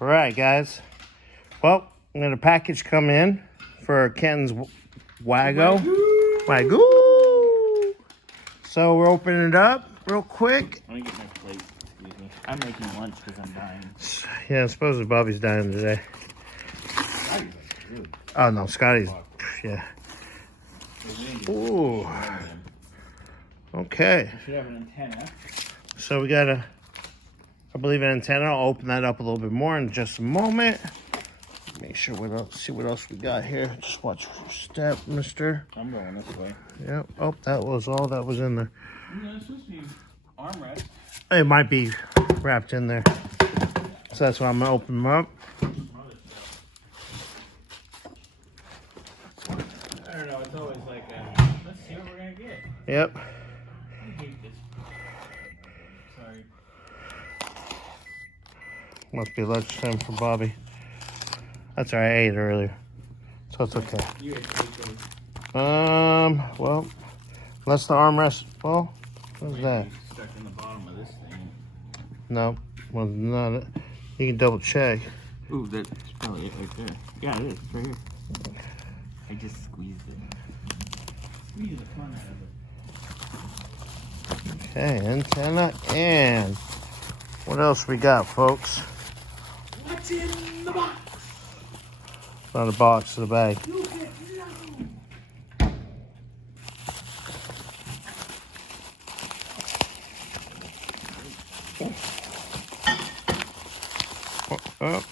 All right, guys. Well, we got a package come in for Ken's Wago. Wagoo! So we're opening it up real quick. Let me get my plate. Excuse me. I'm making lunch because I'm dying. Yeah, supposedly Bobby's dying today. Scotty's like really. Oh no, Scotty's. Yeah. Ooh. Okay. I should have an antenna. So we got I believe an antenna. I'll open that up a little bit more in just a moment. Make sure what else. See what else we got here. Just watch your step, mister. I'm going this way. Yep. Oh, that was all that was in there. No, it's supposed to be armrest. It might be wrapped in there. So that's why I'm gonna open them up. I don't know. It's always like, let's see what we're gonna get. Yep. I hate this. Sorry. Must be lunchtime for Bobby. That's all right. I ate earlier, so it's okay. You ate those. Well, unless the armrest. Well, what's that? Stuck in the bottom of this thing. No, well, not it. You can double check. Ooh, that's probably it right there. Yeah, it is. It's right here. I just squeezed it. Squeeze the fun out of it. Okay, antenna and what else we got, folks? What's in the box? It's not a box, it's a bag. You get nothing. Oh.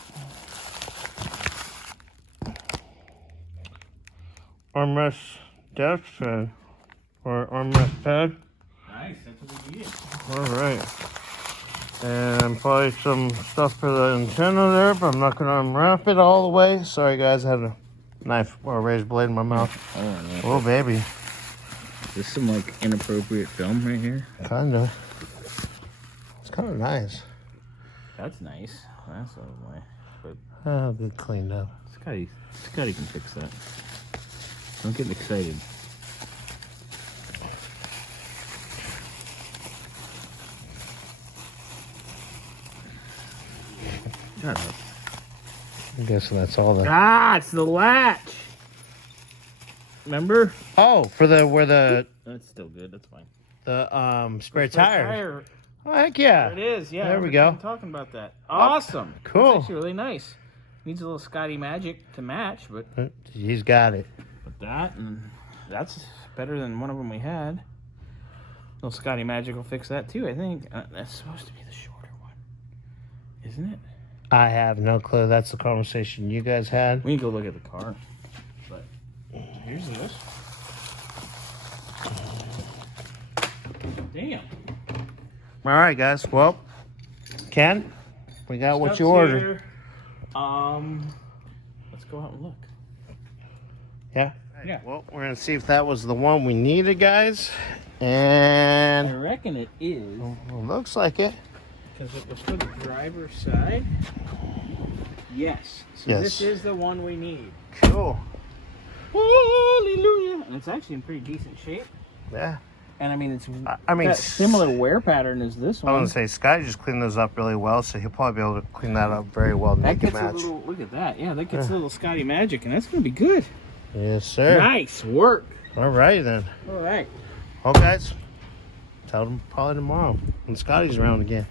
Armrest depth pad or armrest pad. Nice, that's what we get. All right. And probably some stuff for the antenna there, but I'm not going to unwrap it all the way. Sorry, guys, I had a knife or a razor blade in my mouth. Oh, baby. Is this some like inappropriate film right here? Kinda. It's kind of nice. That's nice. That's out of the way. But Oh, good cleaned up. Scotty can fix that. I'm getting excited. Shut up. I'm guessing that's all the. Ah, it's the latch. Remember? Oh, for the where the That's still good. That's fine. spare tire. Oh, heck yeah. There it is. Yeah. There we go. I'm talking about that. Awesome. Cool. That's actually really nice. Needs a little Scotty magic to match, but He's got it. that and that's better than one of them we had. Little Scotty magic will fix that too, I think. That's supposed to be the shorter one, isn't it? I have no clue. That's the conversation you guys had. We can go look at the car. But here's this. Damn. All right, guys. Well, Ken, we got what you ordered. Here. Let's go out and look. Yeah? Yeah. Well, we're going to see if that was the one we needed, guys. I And reckon it is. looks like it. Because it was for the driver's side. Yes. So Yes. this is the one we need. Cool. Hallelujah. And it's actually in pretty decent shape. Yeah. And I mean, it's I mean, got similar wear pattern as this I one. want to say Scotty just cleaned those up really well, so he'll probably be able to clean that up very well to That make it gets a match. little, look at that. Yeah, that gets a little Scotty magic, and that's going to be good. Yes, sir. Nice work. All right, then. All right. Well, guys, tell them probably tomorrow when Scotty's around again.